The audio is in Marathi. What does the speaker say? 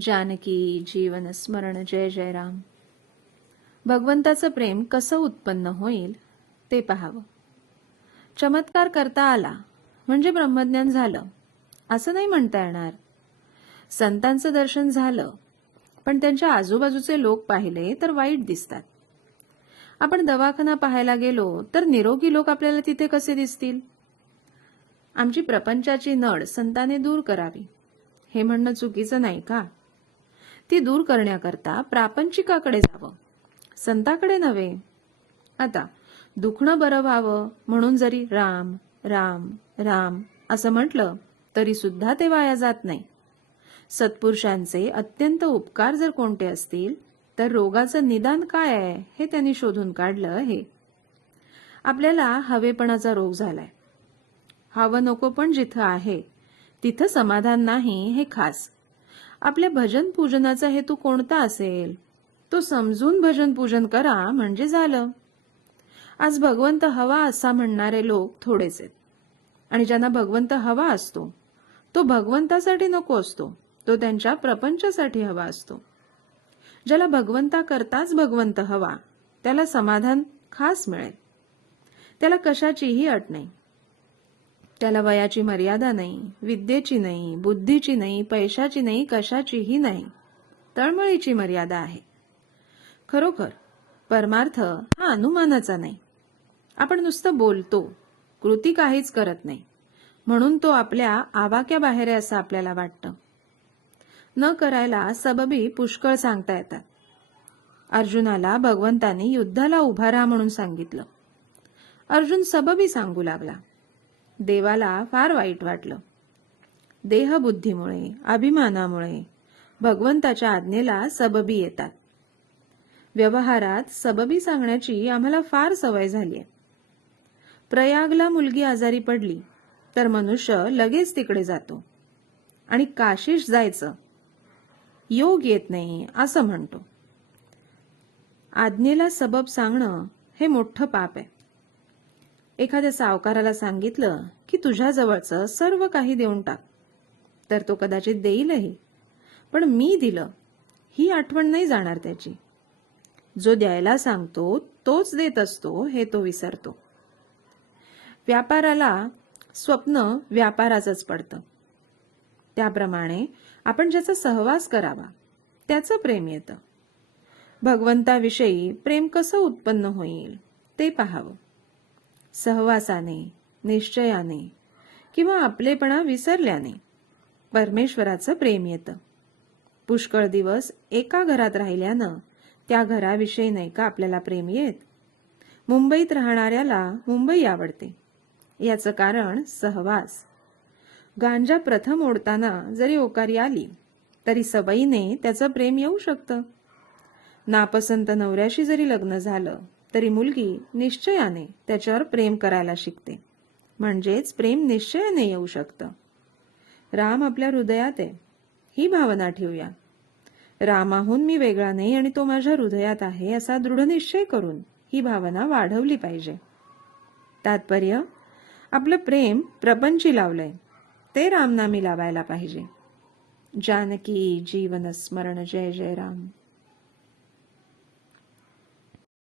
जानकी जीवन स्मरण जय जय राम. भगवंताचं प्रेम कसं उत्पन्न होईल ते पाहावं. चमत्कार करता आला म्हणजे ब्रह्मज्ञान झालं असं नाही म्हणता येणार. संतांचं दर्शन झालं पण त्यांच्या आजूबाजूचे लोक पाहिले तर वाईट दिसतात. आपण दवाखाना पाहायला गेलो तर निरोगी लोक आपल्याला तिथे कसे दिसतील. आमची प्रपंचाची नड संताने दूर करावी हे म्हणणं चुकीचं नाही का. ती दूर करण्याकरता प्रापंचिकाकडे जावं, संताकडे नव्हे. आता दुखणं बरं व्हावं म्हणून जरी राम राम राम असं म्हटलं तरी सुद्धा ते वाया जात नाही. सत्पुरुषांचे अत्यंत उपकार जर कोणते असतील तर रोगाचं निदान काय आहे हे त्यांनी शोधून काढलं. हे आपल्याला हवेपणाचा रोग झालाय. हवं नको पण जिथं आहे तिथं समाधान नाही हे खास. आपल्या भजन पूजनाचा हेतू कोणता असेल तो समजून भजन पूजन करा म्हणजे झालं. आज भगवंत हवा असा म्हणणारे लोक थोडेच आहेत आणि ज्यांना भगवंत हवा असतो तो भगवंतासाठी नको असतो, तो त्यांच्या प्रपंचासाठी हवा असतो. ज्याला भगवंता करताच भगवंत हवा त्याला समाधान खास मिळेल. त्याला कशाचीही अट नाही. त्याला वयाची मर्यादा नाही, विद्येची नाही, बुद्धीची नाही, पैशाची नाही, कशाचीही नाही. तळमळीची मर्यादा आहे. खरोखर परमार्थ हा अनुमानाचा नाही. आपण नुसतं बोलतो, कृती काहीच करत नाही म्हणून तो आपल्या आवाक्या बाहेर आहे असं आपल्याला वाटतं. न करायला सबबी पुष्कळ सांगता येतात. अर्जुनाला भगवंतांनी युद्धाला उभा राहा म्हणून सांगितलं. अर्जुन सबबी सांगू लागला. देवाला फार वाईट वाटलं. देहबुद्धीमुळे अभिमानामुळे भगवंताच्या आज्ञेला सबबी येतात. व्यवहारात सबबी सांगण्याची आम्हाला फार सवय झालीय. प्रयागला मुलगी आजारी पडली तर मनुष्य लगेच तिकडे जातो आणि काशीश जायचं योग येत नाही असं म्हणतो. आज्ञेला सबब सांगणं हे मोठं पाप आहे. एखाद्या सावकाराला सांगितलं की तुझ्या जवळचं सर्व काही देऊन टाक तर तो कदाचित देईलही, पण मी दिलं ही आठवण नाही जाणार त्याची. जो द्यायला सांगतो तोच देत असतो हे तो विसरतो. व्यापाराला स्वप्न व्यापाराचंच पडतं. त्याप्रमाणे आपण ज्याचा सहवास करावा त्याचं प्रेम येतं. भगवंताविषयी प्रेम कसं उत्पन्न होईल ते पाहावं. सहवासाने, निश्चयाने किंवा आपलेपणा विसरल्याने परमेश्वराचं प्रेम येतं. पुष्कळ दिवस एका घरात राहिल्यानं त्या घराविषयी नाही का आपल्याला प्रेम येत. मुंबईत राहणाऱ्याला मुंबई आवडते. याचं कारण सहवास. गांजा प्रथम ओढताना जरी ओकारी आली तरी सवयीने त्याचं प्रेम येऊ शकतं. नापसंत नवऱ्याशी जरी लग्न झालं तरी मुलगी निश्चयाने त्याच्यावर प्रेम करायला शिकते. म्हणजेच प्रेम निश्चयाने येऊ शकतं. राम आपल्या हृदयात आहे ही भावना ठेवूया. रामाहून मी वेगळा नाही आणि तो माझ्या हृदयात आहे असा दृढ निश्चय करून ही भावना वाढवली पाहिजे. तात्पर्य आपलं प्रेम प्रपंची लावलंय ते रामनामी लावायला पाहिजे. जानकी जीवन स्मरण जय जय राम.